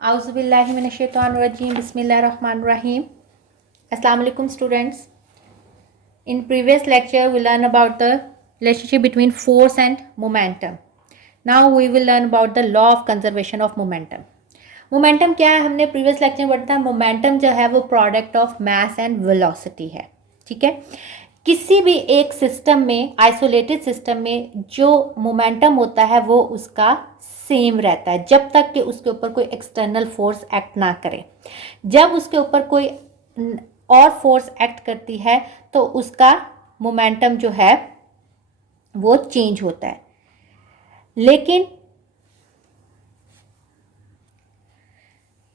Auzubillahiminash-shaytanir-rajim. Bismillahir-rahmanir-rahim. Assalamu alaikum students. In previous lecture we learned about the relationship between force and momentum. Now we will learn about the law of conservation of momentum. Momentum क्या है, हमने previous lecture में पढ़ा था। Momentum जो है वो product of mass and velocity है। ठीक है, किसी भी एक सिस्टम में, आइसोलेटेड सिस्टम में जो मोमेंटम होता है वो उसका सेम रहता है जब तक कि उसके ऊपर कोई एक्सटर्नल फोर्स एक्ट ना करे। जब उसके ऊपर कोई और फोर्स एक्ट करती है तो उसका मोमेंटम जो है वो चेंज होता है।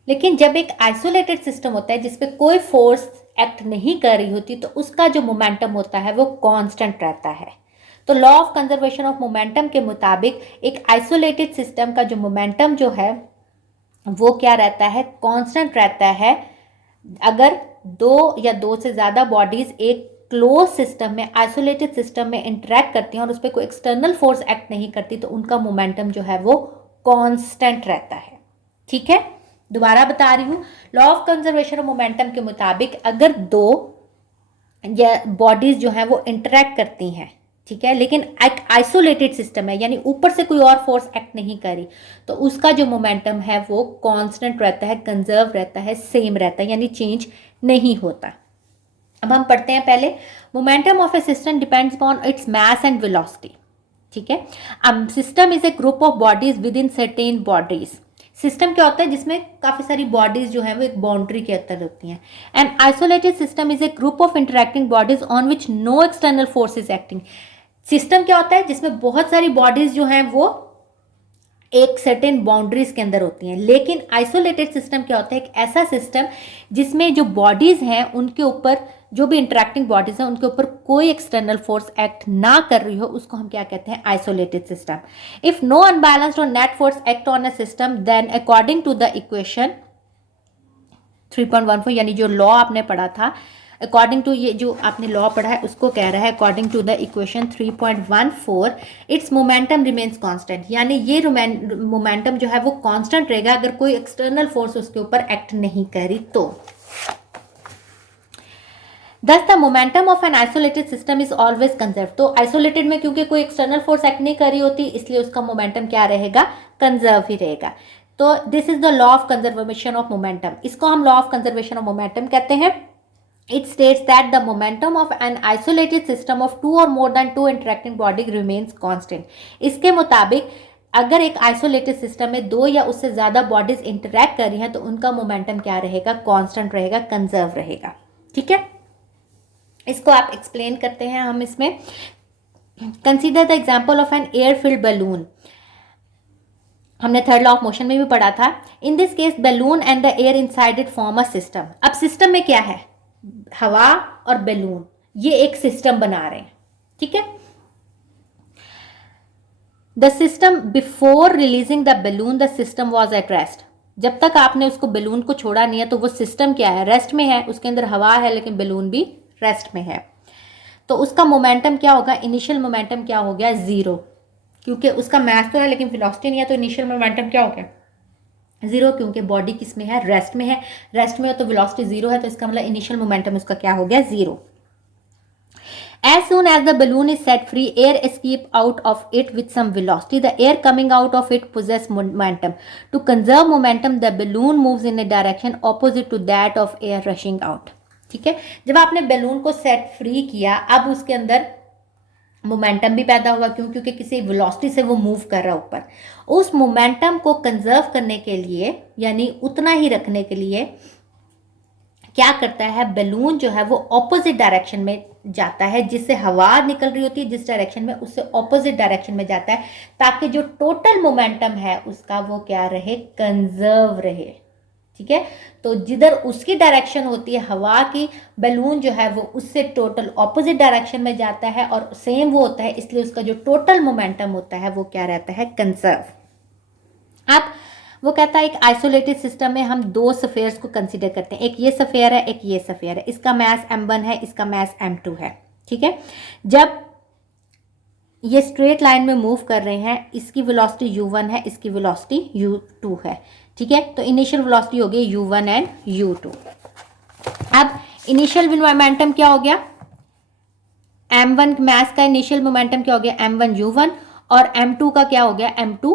लेकिन जब एक आइसोलेटेड सिस्टम होता है जिसपे कोई फोर्स एक्ट नहीं कर रही होती तो उसका जो मोमेंटम होता है वो कांस्टेंट रहता है। तो law of conservation of momentum के मुताबिक एक आइसोलेटेड सिस्टम का जो मोमेंटम जो है वो क्या रहता है, कांस्टेंट रहता है। अगर दो या दो से ज़्यादा बॉडीज एक क्लोज सिस्टम में, आइसोलेटेड सिस्टम में इंटरेक्ट करती हैं और उस पर कोई एक्सटर्नल फोर्स एक्ट नहीं करती तो उनका मोमेंटम जो है वो कांस्टेंट रहता है। ठीक है, दोबारा बता रही हूँ, law of conservation of momentum के मुताबिक अगर दो या बॉडीज जो हैं वो इंटरेक्ट करती हैं, ठीक है, लेकिन एक आइसोलेटेड सिस्टम है यानी ऊपर से कोई और फोर्स एक्ट नहीं करी, तो उसका जो मोमेंटम है वो कांस्टेंट रहता है, कंजर्व रहता है, सेम रहता है, यानी चेंज नहीं होता। अब हम पढ़ते हैं पहले, momentum of A system depends upon its mass and velocity. ठीक है, अब system is a group of bodies with in certain bodies. System क्या होता है जिसमें काफी सारी बॉडीज जो है वो एक बाउंड्री के अंदर होती हैं। And isolated system is a group of interacting bodies on which no external force is acting. System क्या होता है जिसमें बहुत सारी बॉडीज जो हैं वो एक सर्टेन बाउंड्रीज के अंदर होती हैं। लेकिन आइसोलेटेड सिस्टम क्या होता है, एक ऐसा सिस्टम जिसमें जो बॉडीज हैं उनके ऊपर, जो भी इंटरेक्टिंग बॉडीज हैं उनके ऊपर कोई एक्सटर्नल फोर्स एक्ट ना कर रही हो, उसको हम क्या कहते हैं, isolated system. If no unbalanced और net force act on a system then according to the equation 3.14, यानी जो लॉ आपने पढ़ा था, अकॉर्डिंग टू ये जो आपने लॉ पढ़ा है उसको कह रहा है, according to the equation 3.14 it's momentum remains constant, यानी ये मोमेंटम जो है वो कांस्टेंट रहेगा अगर कोई एक्सटर्नल फोर्स उसके ऊपर एक्ट नहीं करी तो। Thus the momentum of an isolated system is always conserved। तो आइसोलेटेड में क्योंकि कोई एक्सटर्नल फोर्स एक्ट नहीं करी होती इसलिए उसका मोमेंटम क्या रहेगा, कंजर्व ही रहेगा। तो this is the law of conservation of momentum, इसको हम law of conservation of momentum कहते हैं। It states that the momentum of an isolated system of two or more than two interacting bodies remains constant। इसके मुताबिक अगर एक isolated system में दो या उससे ज़्यादा बॉडीज इंटरैक्ट कर रही हैं तो उनका मोमेंटम क्या रहेगा, कांस्टेंट रहेगा, कंजर्व रहेगा। ठीक है, इसको आप एक्सप्लेन करते हैं हम इसमें। Consider the example of an air filled balloon, हमने थर्ड लॉ ऑफ मोशन में भी पढ़ा था। In this case balloon and the air inside it form a system. अब सिस्टम में क्या है, हवा और बैलून, ये एक सिस्टम बना रहे हैं। ठीक है, the system before releasing the balloon the system was at rest. जब तक आपने उसको बैलून को छोड़ा नहीं है तो वो सिस्टम क्या है, रेस्ट में है, उसके अंदर हवा है लेकिन बैलून भी रेस्ट में है। तो उसका मोमेंटम क्या होगा, इनिशियल मोमेंटम क्या हो गया, जीरो, क्योंकि उसका मास तो है लेकिन वेलोसिटी नहीं है, तो इनिशियल मोमेंटम क्या हो गया, जीरो, क्योंकि बॉडी किस में है, रेस्ट में है। रेस्ट में है तो वेलोसिटी जीरो है, तो इसका मतलब इनिशियल मोमेंटम उसका क्या हो गया, zero. As soon as the balloon is set free, air escape out of it with some velocity. The air coming out of it possess momentum. To conserve momentum, the balloon moves in a direction opposite to that of air rushing out. ठीक है, जब आपने balloon को set free किया, अब उसके अंदर momentum भी पैदा हुआ, क्यों, क्योंकि किसी वेलोसिटी से वो मूव कर रहा है ऊपर। उस मोमेंटम को कंजर्व करने के लिए, यानी उतना ही रखने के लिए क्या करता है, बैलून जो है वो ऑपोजिट डायरेक्शन में जाता है, जिससे हवा निकल रही होती है जिस डायरेक्शन में, उससे ऑपोजिट डायरेक्शन में जाता है, ताकि जो टोटल मोमेंटम है उसका वो क्या रहे, कंजर्व रहे। ठीक है, तो जिधर उसकी डायरेक्शन होती है हवा की, बैलून जो है वो उससे टोटल ऑपोजिट डायरेक्शन में जाता है और सेम वो होता है, इसलिए उसका जो टोटल मोमेंटम होता है वो क्या रहता है, कंजर्व। अब वो कहता है एक आइसोलेटेड सिस्टम में हम दो सफेयर्स को कंसीडर करते हैं, एक ये सफेयर है, एक ये सफेयर है, इसका मास m1 है, इसका मास m2 है। ठीक है, जब ये स्ट्रेट लाइन में मूव कर रहे हैं, इसकी वेलोसिटी u1 है, इसकी वेलोसिटी u2 है। ठीक है, तो इनिशियल वेलोसिटी हो गई u1 एंड u2। अब इनिशियल मोमेंटम क्या हो गया, m1 मास का इनिशियल मोमेंटम क्या हो गया m1 u1, और m2 का क्या हो गया m2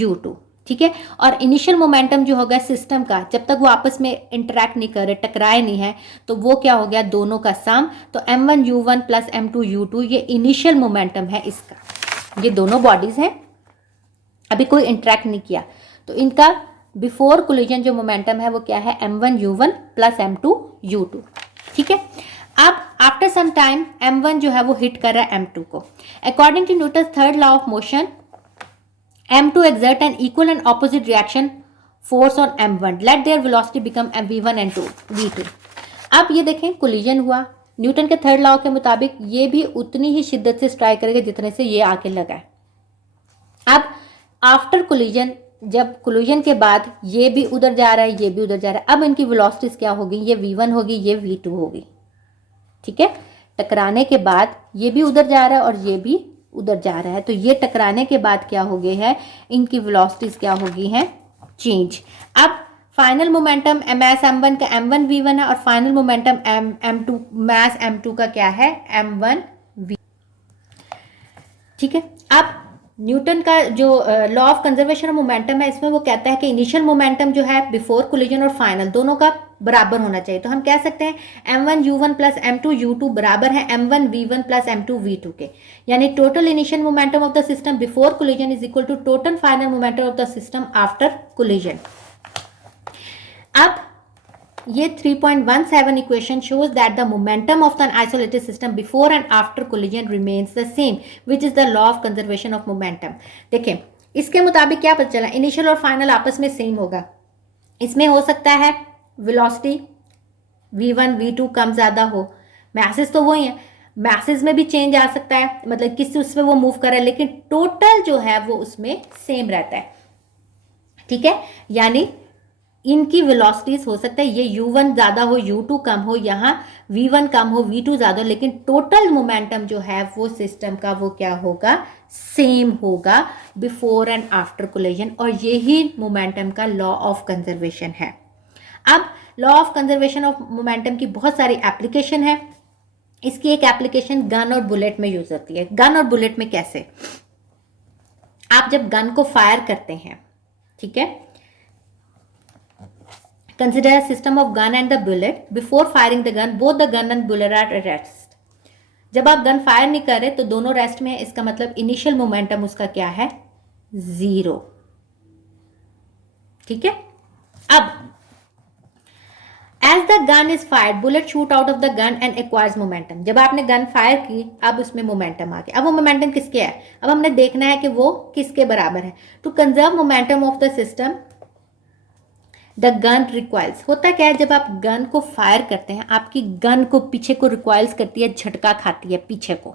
u2। ठीक है, और इनिशियल मोमेंटम जो होगा सिस्टम का, जब तक वो आपस में इंटरैक्ट नहीं कर रहे, टकराए नहीं है, तो वो क्या हो गया दोनों का सम। तो m1 u1 plus m2 u2 ये इनिशियल मोमेंटम है इसका। ये दोनों बॉडीज हैं, अभी कोई इंटरैक्ट नहीं किया, तो इनका बिफोर कोलिजन जो मोमेंटम है वो क्या है m1 u1 plus m2 u2। ठीक है, अब आफ्टर सम टाइम m1 जो है वो हिट कर रहा है m2 को। According to Newton third law of motion m2 exert an equal and opposite reaction force on m1, let their velocity become v1 and v2। अब ये देखें कोलिजन हुआ, न्यूटन के थर्ड लॉ के मुताबिक ये भी उतनी ही शिद्दत से स्ट्राइक करेगा जितने से ये आके लगा है। अब आफ्टर कोलिजन, जब कोलिजन के बाद ये भी उधर जा रहा है, ये भी उधर जा रहा है, अब इनकी वेलोसिटीज क्या होगी, ये v1 होगी, ये v2 होगी। ठीक है, टकराने के बाद ये भी उधर जा रहा है और ये भी उधर जा रहा है, तो ये टकराने के बाद क्या हो गए हैं, इनकी वेलोसिटीज क्या हो गई हैं, चेंज। अब फाइनल मोमेंटम मास m1 का m1 v1 है, और फाइनल मोमेंटम m2 मास m2 का क्या है m1 v। ठीक है, अब न्यूटन का जो law of conservation of momentum है, इसमें वो कहता है कि इनिशियल मोमेंटम जो है बिफोर कोलिजन और फाइनल दोनों का बराबर होना चाहिए। तो हम कह सकते हैं m1 u1 plus m2 u2 बराबर है m1 v1 plus m2 v2 के, यानी total initial momentum of the system before collision is equal to total final momentum of the system after collision. अब ये 3.17 equation shows that the momentum of the isolated system before and after collision remains the same, which is the law of conservation of momentum। देखें, इसके मुताबिक क्या पता चला, initial और final आपस में सेम होगा। इसमें हो सकता है वेलोसिटी v1 v2 कम ज़्यादा हो, मैसेज तो वही है, मैसेज में भी चेंज आ सकता है, मतलब किस उसमें वो मूव कर रहा है, लेकिन टोटल जो है वो उसमें सेम रहता है। ठीक है, यानी इनकी वेलोसिटीज हो सकता है ये u1 ज़्यादा हो, u2 कम हो, यहाँ v1 कम हो, v2 ज़्यादा हो, लेकिन टोटल मोमेंटम जो है वो सिस्टम का वो क्या होगा, सेम होगा बिफोर एंड आफ्टर कोलिजन, और यही मोमेंटम का लॉ ऑफ कंजर्वेशन है। अब law of conservation of momentum की बहुत सारी एप्लीकेशन है। इसकी एक एप्लीकेशन गन और बुलेट में यूज होती है। गन और बुलेट में कैसे, आप जब गन को फायर करते हैं, ठीक है, consider a system of gun and the bullet before firing the gun both the gun and bullet are at rest। जब आप गन फायर नहीं कर रहे तो दोनों रेस्ट में है, इसका मतलब इनिशियल मोमेंटम उसका क्या है, 0। ठीक है, अब as the gun is fired bullet shoot out of the gun and acquires momentum। जब आपने गन फायर की अब उसमें मोमेंटम आ गया। अब वो मोमेंटम किसके है, अब हमने देखना है कि वो किसके बराबर है। To conserve momentum of the system the gun recoils. होता क्या है, जब आप गन को फायर करते हैं आपकी गन को पीछे को रिक्वाइल्स करती है, झटका खाती है पीछे को।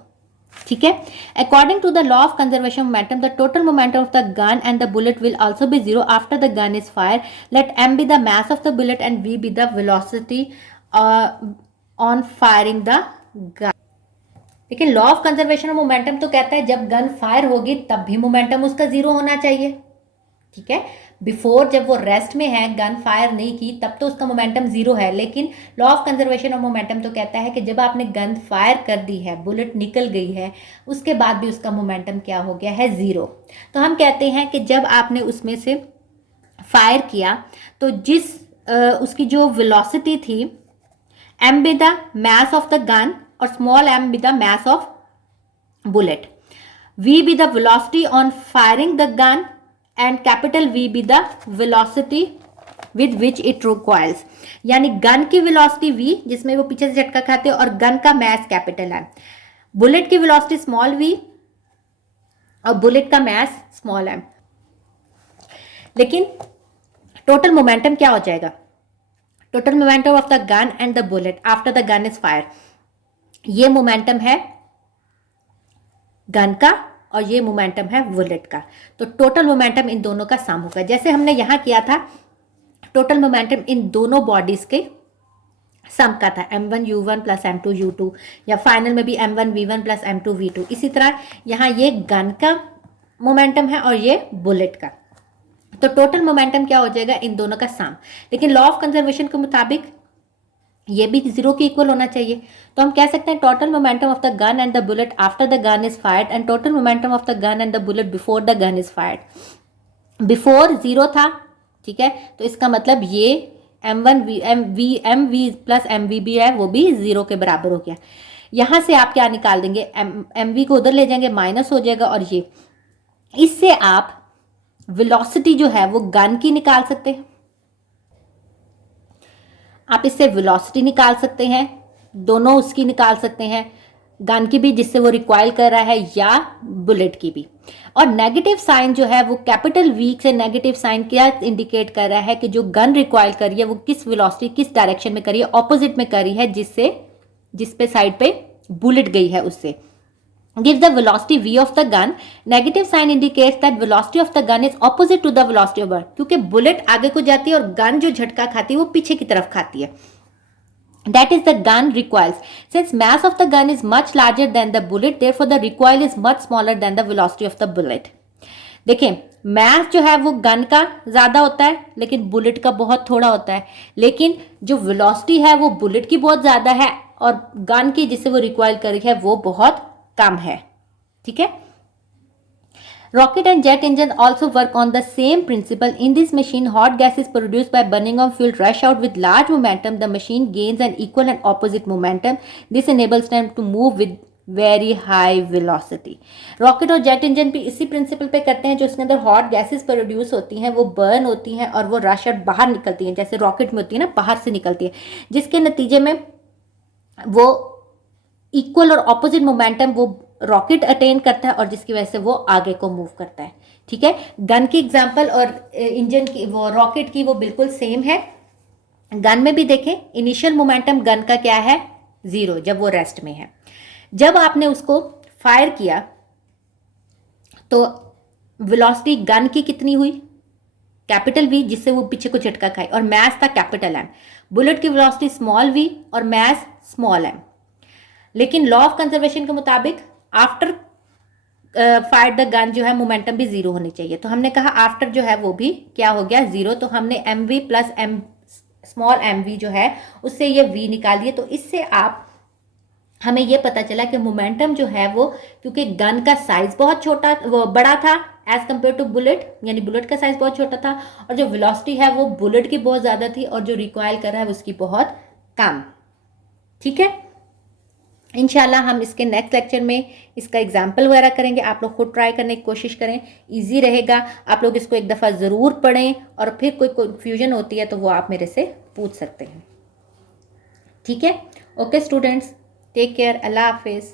ठीक है, according to the law of conservation momentum the total momentum of the gun and the bullet will also be 0 after the gun is fire. Let m be the mass of the bullet and v be the velocity on firing the gun. लेकिन law of conservation of momentum तो कहता है जब gun fire होगी तब भी momentum उसका 0 होना चाहिए। ठीक है, बिफोर जब वो रेस्ट में है, गन फायर नहीं की, तब तो उसका मोमेंटम 0 है। लेकिन law of conservation of momentum तो कहता है कि जब आपने गन फायर कर दी है, बुलेट निकल गई है, उसके बाद भी उसका मोमेंटम क्या हो गया है, 0। तो हम कहते हैं कि जब आपने उसमें से फायर किया तो जिस उसकी जो वेलोसिटी थी, m be the mass of the gun और small m be the mass of bullet, v be the velocity on firing the gun and capital V be the velocity with which it requires. यानी gun की velocity V जिसमें वो पीछे से झटका खाते हैं और गन का मास कैपिटल है, बुलेट की वेलोसिटी स्मॉल v और बुलेट का मास स्मॉल m। लेकिन टोटल मोमेंटम क्या हो जाएगा, total momentum of the gun and the bullet after the gun is fire, ये मोमेंटम है गन का और ये मोमेंटम है बुलेट का। तो टोटल मोमेंटम इन दोनों का सम होगा। जैसे हमने यहाँ किया था, टोटल मोमेंटम इन दोनों बॉडीज के सम का था, m1 u1 plus m2 u2, या फाइनल में भी m1 v1 plus m2 v2। इसी तरह यहाँ ये गन का मोमेंटम है और ये बुलेट का। तो टोटल मोमेंटम क्या हो जाएगा, इन दोनों का सम। लेकिन लॉ ऑफ कंजर्वेशन के मुताबिक ये भी 0 के इक्वल होना चाहिए। तो हम कह सकते हैं total momentum of the gun and the bullet after the gun is fired and total momentum of the gun and the bullet before the gun is fired. Before 0 था, ठीक है, तो इसका मतलब ये M V plus M V भी है वो भी 0 के बराबर हो गया। यहां से आप क्या निकाल देंगे, एम वी को उधर ले जाएंगे, माइनस हो जाएगा, और ये इससे आप वेलोसिटी जो है वो गन की निकाल सकते हैं, आप इससे वेलोसिटी निकाल सकते हैं, दोनों उसकी निकाल सकते हैं, गन की भी जिससे वो रिकॉइल कर रहा है, या बुलेट की भी। और नेगेटिव साइन जो है वो कैपिटल वी से नेगेटिव साइन क्या इंडिकेट कर रहा है कि जो गन रिकॉइल कर रही है वो किस वेलोसिटी, किस डायरेक्शन में कर रही है, ऑपोजिट में कर रही है, जिस पे साइड पे बुलेट गई है उससे। Give the velocity v of the gun. Negative sign indicates that velocity of the gun is opposite to the velocity of bird. क्योंकि बुलेट आगे को जाती है और गन जो झटका खाती है वो पीछे की तरफ खाती है। That is the gun recoils. Since mass of the gun is much larger than the bullet, therefore the recoil is much smaller than the velocity of the bullet. देखें, मैथ जो है वो गन का ज्यादा होता है लेकिन बुलेट का बहुत थोड़ा होता है, लेकिन जो वेलोसिटी है वो बुलेट की बहुत ज्यादा है और गन की जिससे वो रिकॉइल कर रही है वो बहुत कम है। ठीक है। Rocket and jet engine also work on the same principle. In this machine, hot gas is produced by burning of fuel rush out with large momentum. The machine gains an equal and opposite momentum. This enables them to move with very high velocity. Rocket और jet engine भी इसी principal पे करते हैं, जो उसके अंदर hot gases produce होती हैं, वो बर्न होती हैं और वो रश आउट बाहर निकलती हैं, जैसे रॉकेट में होती है ना, बाहर से निकलती है, जिसके नतीजे में वो इक्वल और ऑपोजिट मोमेंटम वो रॉकेट अटेन करता है और जिसकी वजह से वो आगे को मूव करता है। ठीक है। गन की एग्जांपल और इंजन की, वो रॉकेट की, वो बिल्कुल सेम है। गन में भी देखें, इनिशियल मोमेंटम गन का क्या है, 0, जब वो रेस्ट में है। जब आपने उसको फायर किया तो वेलोसिटी गन की कितनी हुई, कैपिटल वी, जिससे वो पीछे को झटका खाए, और मैस था कैपिटल एम। बुलेट की वेलोसिटी स्मॉल वी और मैस स्मॉल एम। लेकिन लॉ ऑफ कंजर्वेशन के मुताबिक आफ्टर फायर द गन जो है मोमेंटम भी 0 होनी चाहिए। तो हमने कहा आफ्टर जो है वो भी क्या हो गया, 0। तो हमने M V plus M small M V जो है उससे ये वी निकाल दिए। तो इससे हमें ये पता चला कि मोमेंटम जो है वो, क्योंकि गन का साइज बहुत छोटा, वो बड़ा था एज कम्पेयर टू बुलेट, यानी बुलेट का साइज बहुत छोटा था, और जो वेलोसिटी है वो बुलेट की बहुत ज़्यादा थी और जो रिकॉइल कर रहा है उसकी बहुत कम। ठीक है। इंशाल्लाह हम इसके नेक्स्ट लेक्चर में इसका एग्जाम्पल वगैरह करेंगे। आप लोग खुद ट्राई करने की कोशिश करें, इजी रहेगा। आप लोग इसको एक दफ़ा ज़रूर पढ़ें और फिर कोई कन्फ्यूजन होती है तो वो आप मेरे से पूछ सकते हैं। ठीक है। ओके स्टूडेंट्स, टेक केयर, अल्लाह हाफिज़।